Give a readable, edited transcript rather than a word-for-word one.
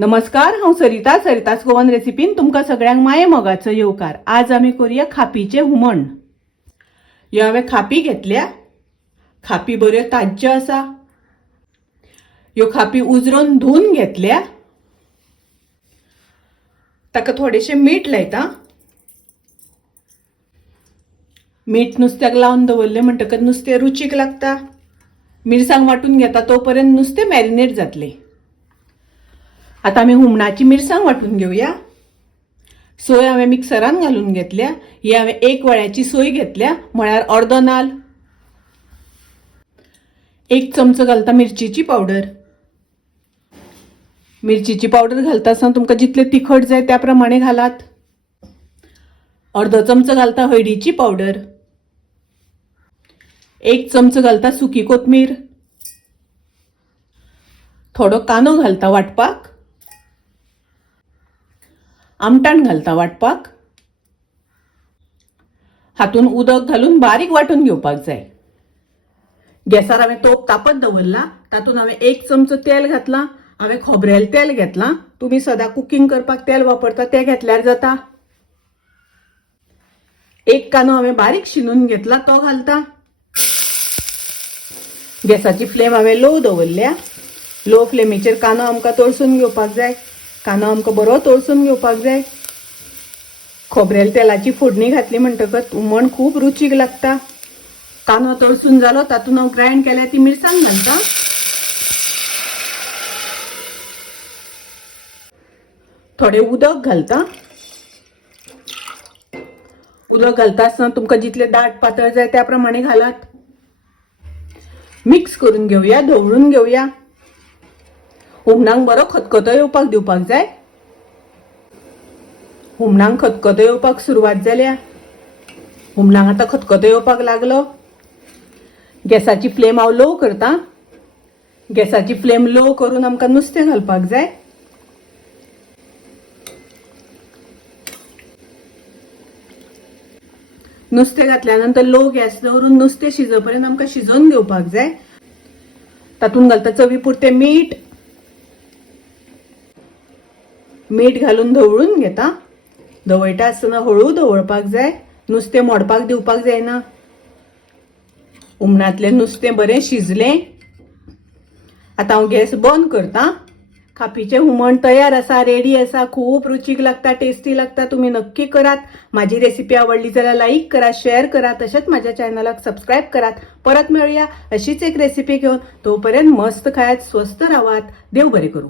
नमस्कार, हांव सरितास गोवन रेसिपीन तुमकां सगळ्यांक माये मोगाचो येवकार। आज आमी करूया खापीचे हुमण। ह्यो हांवें खापी घेतल्या। खापी बऱ्यो ताज्ज्यो आसा। ह्यो खापी उजरोवन धुवन घेतल्या। ताका थोडेशें मीठ लायता। मीठ नुस्त्याक लावन दवरलें म्हणटकच नुस्तें रुचीक लागता। मिरसांग वांटून घेता तोपर्यंत नुस्तें मॅरिनेट जातलें। आता आमी हुमणाची मिरसांग वांटून घेवया। सोय हांवें मिक्सरान घालून घेतल्या। ही हांवें 1 वळ्याची सोय घेतल्या, म्हळ्यार अर्दो नाल। 1 चमचो घालता मिरचीची पावडर। मिरचीची पावडर घालता आसतना तुमकां जितले तिखट जाय त्या प्रमाणे घालात। अर्दो चमचो घालता हळदीची पावडर। 1 चमचो घालता सुकी कोथमीर। थोडो कांदो घालता वाटपाक। आमटाण घालता वाटपाक। हातून उदक घालून बारीक वाटून घेवपाक जाय। गॅसार हांवें तोप तापत दवरला। तातून हांवें 1 चमचो तेल घातला। हांवें खोबरेल तेल घेतलां। तुम्ही सदां कुकिंग करपाक तेल वापरता तें घेतल्यार जाता। 1 कांदो हांवें बारीक शिनून घेतला, तो घालता। गॅसाची फ्लेम हांवें लो दवरल्या। लो फ्लेमीचेर कांदो आमकां तळसून घेवपाक जाय। कांदो आमकां बरो तळसून घेवपाक जाय। खोबरेल तेलाची फोडणी घातली म्हणटकच हुमण खूब रुचीक लागता। कांदो तळसून जालो, तातून हांव ग्राइंड केल्या ती मिरसांग घालता। थोडे उदक घालता। उदक घालता आसतना तुमकां जितले दाट पातळ जाय त्या प्रमाणे घालात। मिक्स करून घेवया, ढवळून घेवया। हुमणाक बरो खतखतो येवपाक दिवपाक जाय। हुमणाक खतखतो येवपाक सुरवात जाल्या। हुमणाक आतां खतखतो येवपाक लागलो। गॅसाची फ्लेम हांव लो करता। गॅसाची फ्लेम लो करून आमकां नुस्तें घालपाक जाय। नुस्तें घातल्यानंतर लो गॅस दवरून नुस्तें शिजोपर्यंत आमकां शिजोवन घेवपाक जाय। तातून घालता चवीपुरतें मीठ। मीठ घालून ढवळून घेता। ढवळटा आसतना हळू ढवळपाक जाय, नुस्तें मोडपाक दिवपाक जायना। हुमणांतलें नुस्तें बरें शिजलें। आतां हांव गॅस बंद करता। खापीचें हुमण तयार आसा, रेडी आसा। खूब रुचीक लागता, टेस्टी लागता। तुम्ही नक्की करात। माझी रेसिपी आवडली जाल्यार लाईक करा, शेअर करा। तशेंच माझ्या चॅनलाक सबस्क्राईब करात। परत मेळूया अशीच एक रेसिपी घेऊन। तोपर्यंत मस्त खायात, स्वस्त राहात। देव बरें करू।